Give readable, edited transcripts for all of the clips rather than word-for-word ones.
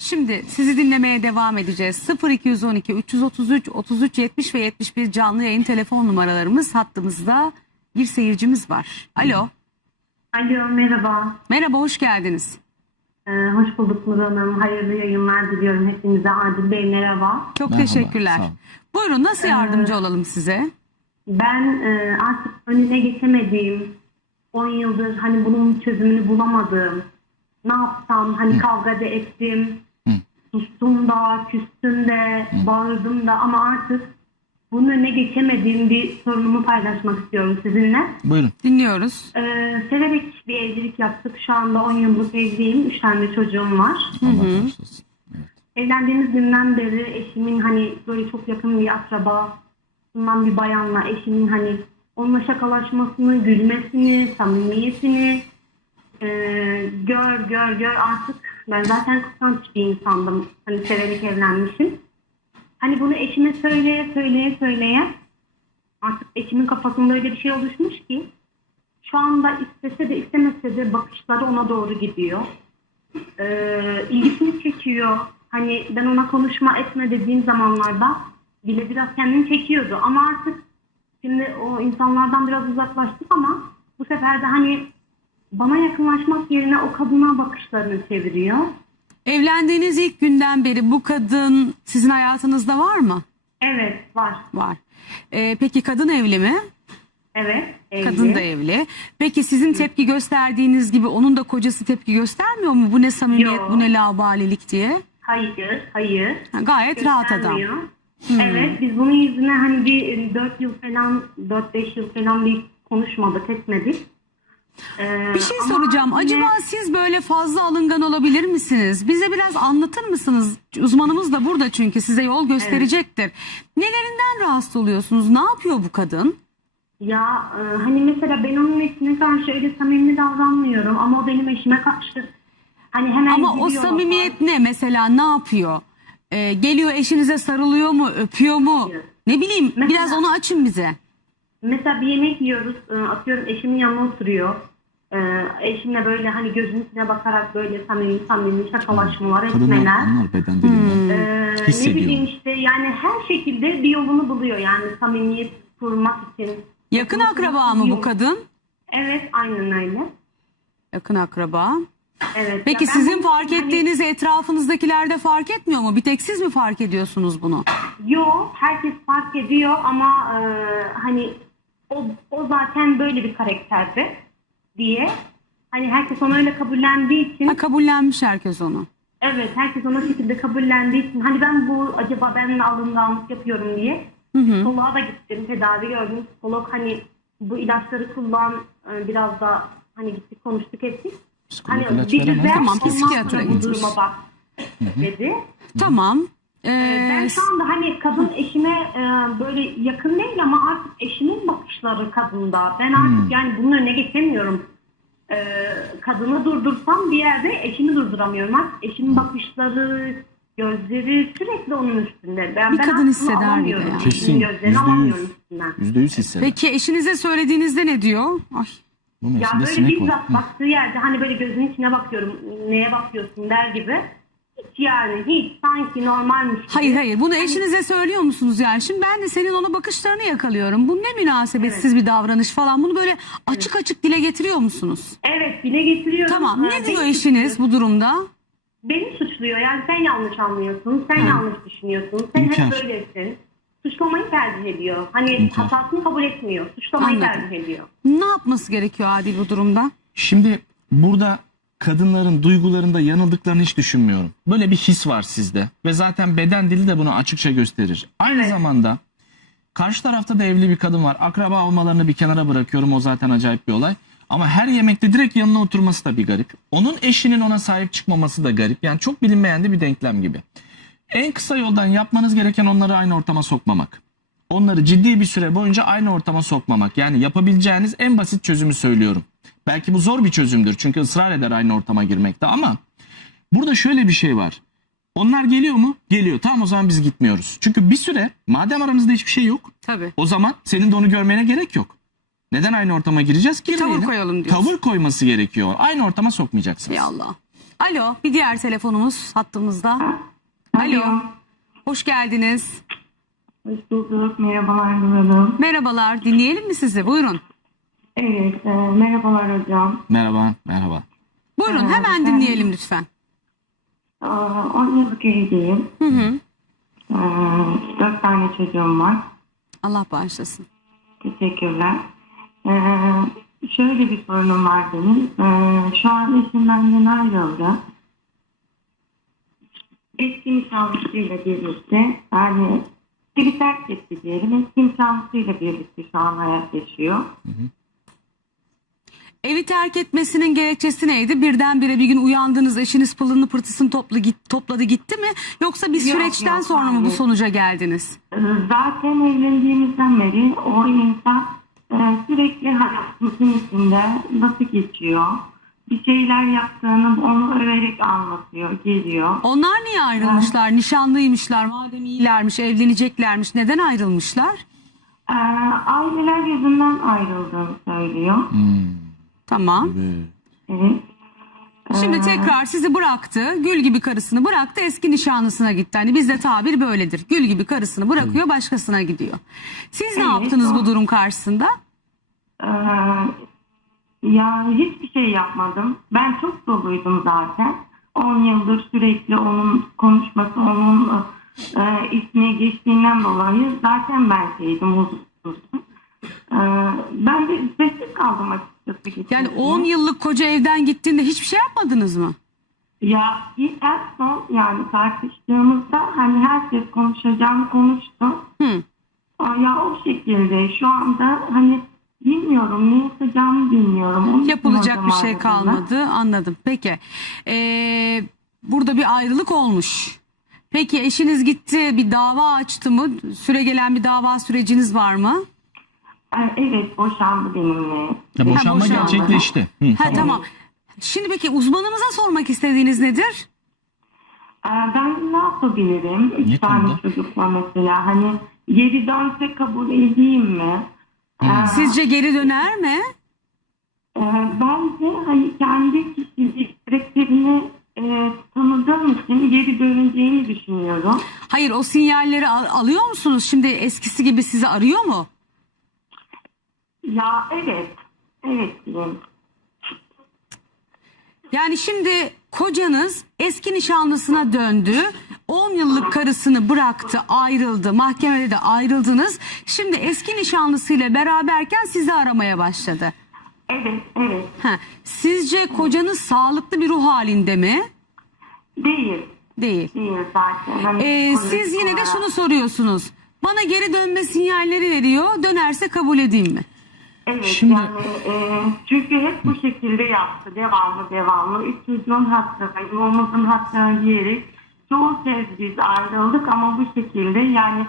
Şimdi sizi dinlemeye devam edeceğiz. 0212 333 33 70 ve 71 canlı yayın telefon numaralarımız hattımızda bir seyircimiz var. Alo. Alo, merhaba. Merhaba, hoş geldiniz. Hoş bulduk Nur Hanım. Hayırlı yayınlar diliyorum hepinize. Adil Bey merhaba. Çok Merhaba, teşekkürler. sağ olun. Buyurun, nasıl yardımcı olalım size? Ben artık önüne geçemediğim, 10 yıldır hani bunun çözümünü bulamadığım, ne yapsam hani kavga da ettim, sustum da, küstüm de, bağırdım da ama artık bunun önüne geçemediğim bir sorunumu paylaşmak istiyorum sizinle. Buyurun. Dinliyoruz. Severek bir evlilik yaptık. Şu anda 10 yıllık evliyim. 3 tane çocuğum var. Allah razı olsun. Evet. Evlendiğimiz günden beri eşimin hani böyle çok yakın bir akraba, bundan bir bayanla eşimin hani onunla şakalaşmasını, gülmesini, samimiyetini gör artık. Ben zaten kıskanç bir insandım. Hani severek evlenmişim. Hani bunu eşime söyleye artık eşimin kafasında öyle bir şey oluşmuş ki şu anda istese de istemese de bakışları ona doğru gidiyor. İlgisini çekiyor. Hani ben ona konuşma etme dediğim zamanlarda bile biraz kendini çekiyordu. Ama artık şimdi o insanlardan biraz uzaklaştık ama bu sefer de hani bana yakınlaşmak yerine o kadına bakışlarını çeviriyor. Evlendiğiniz ilk günden beri bu kadın sizin hayatınızda var mı? Evet, var. Var. Peki kadın evli mi? Evet, evli. Kadın da evli. Peki sizin tepki gösterdiğiniz gibi onun da kocası tepki göstermiyor mu? Bu ne samimiyet, Yok. bu ne laubalilik diye? Hayır. Ha, gayet rahat adam. Göstermiyor. Evet, biz bunun yüzüne hani bir 4 yıl falan, 4-5 yıl falan bir konuşmadık, etmedik. Bir şey Ama soracağım. yine- Acaba siz böyle fazla alıngan olabilir misiniz? Bize biraz anlatır mısınız? Uzmanımız da burada çünkü size yol gösterecektir. Nelerinden rahatsız oluyorsunuz? Ne yapıyor bu kadın? Ya hani mesela ben onun eşine karşı öyle samimi davranmıyorum ama o benim eşime karşı hani hemen Ama o gidiyor. samimiyet ne mesela? Ne yapıyor? Geliyor eşinize sarılıyor mu? Öpüyor mu? Hayır. Ne bileyim, Mesela- biraz onu açın bize. Mesela bir yemek yiyoruz, atıyorum eşimin yanına oturuyor. Eşimle böyle hani gözünün içine bakarak böyle samimi şakalaşmalar, Kadınlar etmeler. anlar beden dilinden. Ne Hissediyor. bileyim işte yani her şekilde bir yolunu buluyor yani samimiyet kurmak için. Yakın akraba mı bu kadın? Evet, aynen öyle. Yakın akraba. Evet. Peki Ya ben sizin bunu fark hani- ettiğiniz etrafınızdakiler de fark etmiyor mu? Bir tek siz mi fark ediyorsunuz bunu? Yok, herkes fark ediyor ama hani o zaten böyle bir karakterdi diye. Hani herkes onu öyle kabullendiği için, Ha, kabullenmiş herkes onu. evet herkes onu o şekilde kabullendiği için hani ben acaba ben mi alınganlık yapıyorum diye psikoloğa da gittim, tedavi gördüm. Psikolog hani bu ilaçları kullan, biraz da hani gittik konuştuk ettik. Psikolog Hani ilaç bir veremez de düzen ondan psikiyatra sonra bu gitmiş. duruma bak dedi. Tamam. Ben şu anda hani kadın eşime böyle yakın değil ama artık eşimin bakışları kadında. Ben artık yani bunun önüne geçemiyorum. Kadını durdursam bir yerde eşimi durduramıyorum. Artık eşimin bakışları, gözleri sürekli onun üstünde. Ben Bir kadın artık bunu hisseder gibi alamıyorum. yani. Kesin, Gözlerini alamıyorum üstünden. %100 hisseder. Peki eşinize söylediğinizde ne diyor? Ay, Bu Ya mevsimde böyle sinek var. bizzat baktığı yerde hani böyle gözünün içine bakıyorum. Neye bakıyorsun der gibi. Hiç yani hiç sanki normalmiş gibi. hayır bunu eşinize söylüyor musunuz yani? Şimdi ben de senin ona bakışlarını yakalıyorum. Bu ne münasebetsiz bir davranış falan. Bunu böyle açık açık dile getiriyor musunuz? Evet, dile getiriyorum. Tamam. Ne Beni diyor suçluyor. eşiniz bu durumda? Beni suçluyor. Yani sen yanlış anlıyorsun. Sen yanlış düşünüyorsun. Sen İnkar. hep böylesin. Suçlamayı tercih ediyor. Hani İnkar. hatasını kabul etmiyor. Suçlamayı Anladım. tercih ediyor. Ne yapması gerekiyor Adil bu durumda? Şimdi burada kadınların duygularında yanıldıklarını hiç düşünmüyorum. Böyle bir his var sizde ve zaten beden dili de bunu açıkça gösterir. Aynı zamanda karşı tarafta da evli bir kadın var. Akraba olmalarını bir kenara bırakıyorum, o zaten acayip bir olay. Ama her yemekte direkt yanına oturması da bir garip. Onun eşinin ona sahip çıkmaması da garip. Yani çok bilinmeyen de bir denklem gibi. En kısa yoldan yapmanız gereken onları aynı ortama sokmamak. Onları ciddi bir süre boyunca aynı ortama sokmamak. Yani yapabileceğiniz en basit çözümü söylüyorum. Belki bu zor bir çözümdür çünkü ısrar eder aynı ortama girmekte ama burada şöyle bir şey var. Onlar geliyor mu? Geliyor. Tamam, o zaman biz gitmiyoruz. Çünkü bir süre madem aranızda hiçbir şey yok, Tabii. o zaman senin de onu görmene gerek yok. Neden aynı ortama gireceğiz? Bir tavır Girmeyelim. koyalım diyorsun. Tavır koyması gerekiyor. Aynı ortama sokmayacaksınız. Ya Allah. Alo, bir diğer telefonumuz hattımızda. Alo, hoş geldiniz. Hoş bulduk. Merhabalar Hanım. Merhabalar, dinleyelim mi sizi? Buyurun. Evet, merhabalar hocam. Merhaba, merhaba. Buyurun, hemen dinleyelim lütfen. 10 yıllık evliyim. Hı hı. 4 tane çocuğum var. Allah bağışlasın. Teşekkürler. Şöyle bir sorunum var benim. Şu an eşim benden ayrıldı. Eski nişanlısıyla birlikte, yani biri terk etti diyelim. Eski nişanlısıyla birlikte şu an hayat yaşıyor. Evi terk etmesinin gerekçesi neydi? Birdenbire bir gün uyandınız, eşiniz pılını pırtısını topladı gitti mi? Yoksa bir Yok, süreçten yok, sonra mı bu hayır. sonuca geldiniz? Zaten evlendiğimizden beri o insan sürekli hayatımızın içinde nasıl geçiyor, bir şeyler yaptığını onu överek anlatıyor, geliyor. Onlar niye ayrılmışlar? Nişanlıymışlar, madem iyilermiş, evleneceklermiş. Neden ayrılmışlar? Aileler yüzünden ayrıldığını söylüyor. Tamam. Evet. Şimdi tekrar sizi bıraktı. Gül gibi karısını bıraktı, eski nişanlısına gitti. Hani bizde tabir böyledir. Gül gibi karısını bırakıyor, başkasına gidiyor. Siz ne Evet, yaptınız o- bu durum karşısında? Ya hiçbir şey yapmadım. Ben çok doluydum zaten. 10 yıldır sürekli onun konuşması, onun ismi geçtiğinden dolayı zaten ben şeydim, huzursuzum. Ben de sessiz kaldım açıkçası. Yani 10 yıllık koca evden gittiğinde hiçbir şey yapmadınız mı? Ya en son yani tartıştığımızda hani herkes konuşacağını konuştu. Hı. Ya o şekilde şu anda hani bilmiyorum ne yapacağımı bilmiyorum. Onun için Yapılacak hocam bir şey aradım kalmadı. Anladım. Peki. Burada bir ayrılık olmuş. Peki eşiniz gitti, bir dava açtı mı? Süregelen bir dava süreciniz var mı? Evet, boşandı benimle. Ya boşanma boşanma. gerçekleşti. Hı, Ha, tamam. Şimdi peki uzmanımıza sormak istediğiniz nedir? Ben ne yapabilirim? Ne 3 tane konuda? çocukla mesela hani geri dönse kabul edeyim mi? Sizce geri döner mi? Bence hani kendi kişilik karakterini tanıdığım için geri döneceğini düşünüyorum. Hayır, o sinyalleri alıyor musunuz? Şimdi eskisi gibi sizi arıyor mu? Ya evet. Evet diyeyim. Yani şimdi kocanız eski nişanlısına döndü. 10 yıllık karısını bıraktı, ayrıldı. Mahkemede de ayrıldınız. Şimdi eski nişanlısıyla beraberken sizi aramaya başladı. Evet, evet. Ha, sizce kocanız sağlıklı bir ruh halinde mi? Değil. Değil. Değil zaten. Hani Siz psikolojik yine de olarak. şunu soruyorsunuz. Bana geri dönme sinyalleri veriyor. Dönerse kabul edeyim mi? Evet Şimdi- yani çünkü hep bu şekilde yaptı. Devamlı. 3 çocuğun hakkına, yuvamızın hakkına diyerek çoğu kez biz ayrıldık ama bu şekilde yani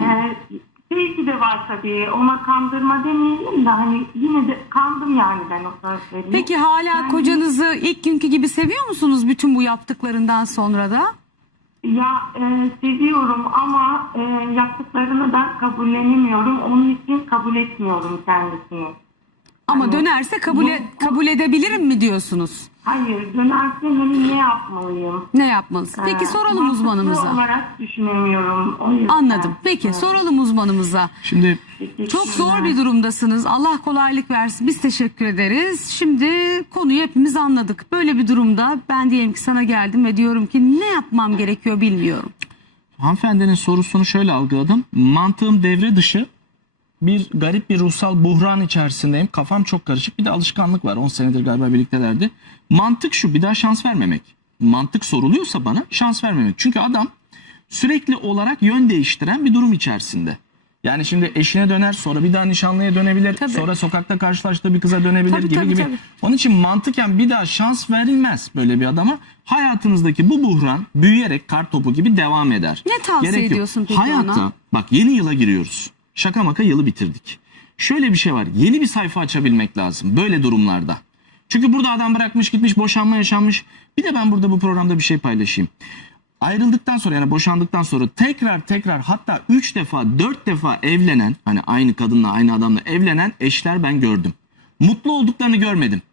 belki de var tabii ona kandırma demeyelim de hani yine de kandım yani ben o sözleri. Peki hala kocanızı ilk günkü gibi seviyor musunuz bütün bu yaptıklarından sonra da? Ya seviyorum ama yaptıklarını da kabullenemiyorum. Onun için kabul etmiyorum kendisini. Ama Hani dönerse bu- kabul edebilirim mi diyorsunuz? Hayır, dönerse hani ne yapmalıyım? Ne yapmalısın? Peki soralım Mantıklı uzmanımıza. olarak düşünemiyorum. O yüzden. Anladım. Peki soralım uzmanımıza. Şimdi Çok zor bir durumdasınız. Allah kolaylık versin. Biz teşekkür ederiz. Şimdi konuyu hepimiz anladık. Böyle bir durumda ben diyelim ki sana geldim ve diyorum ki ne yapmam gerekiyor bilmiyorum. hanımefendinin sorusunu şöyle algıladım. Mantığım devre dışı. Bir garip bir ruhsal buhran içerisindeyim. Kafam çok karışık. Bir de alışkanlık var. 10 senedir galiba birliktelerdi. Mantık şu: bir daha şans vermemek. Mantık soruluyorsa bana şans vermemek. Çünkü adam sürekli olarak yön değiştiren bir durum içerisinde. Yani şimdi eşine döner, sonra bir daha nişanlıya dönebilir, Tabii. sonra sokakta karşılaştığı bir kıza dönebilir Tabii, gibi tabii, gibi. tabii. Onun için mantıken bir daha şans verilmez böyle bir adama. Hayatınızdaki bu buhran büyüyerek kar topu gibi devam eder. Ne tavsiye Gerek yok. ediyorsun peki Hayatta, ona? bak yeni yıla giriyoruz. Şaka maka yılı bitirdik. Şöyle bir şey var. Yeni bir sayfa açabilmek lazım böyle durumlarda. Çünkü burada adam bırakmış gitmiş, boşanma yaşanmış. Bir de ben burada bu programda bir şey paylaşayım. Ayrıldıktan sonra, yani boşandıktan sonra tekrar hatta 3 defa 4 defa evlenen, hani aynı kadınla aynı adamla evlenen eşler ben gördüm. Mutlu olduklarını görmedim.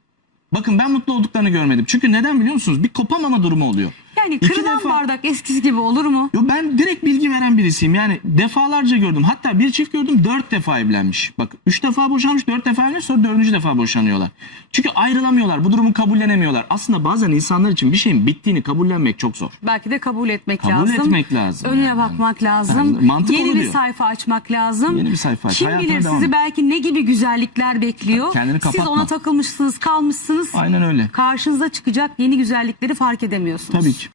Bakın ben mutlu olduklarını görmedim. Çünkü neden biliyor musunuz? Bir kopamama durumu oluyor. Yani İki kırılan defa- bardak eskisi gibi olur mu? Yo, ben direkt bilgi veren birisiyim. Yani defalarca gördüm. Hatta bir çift gördüm 4 defa evlenmiş. Bak 3 defa boşanmış, 4 defa evlenmiş, sonra 4. defa boşanıyorlar. Çünkü ayrılamıyorlar. Bu durumu kabullenemiyorlar. Aslında bazen insanlar için bir şeyin bittiğini kabullenmek çok zor. Belki de kabul etmek Kabul lazım. etmek lazım Önüne yani. bakmak lazım. Yani mantık Yeni onu bir diyor. sayfa açmak lazım. Yeni bir sayfa aç. Kim Hayatına bilir devam sizi et. belki ne gibi güzellikler bekliyor. Kendini Siz kapatma. ona takılmışsınız, kalmışsınız. Aynen öyle. Karşınıza çıkacak yeni güzellikleri fark edemiyorsunuz. Tabii ki.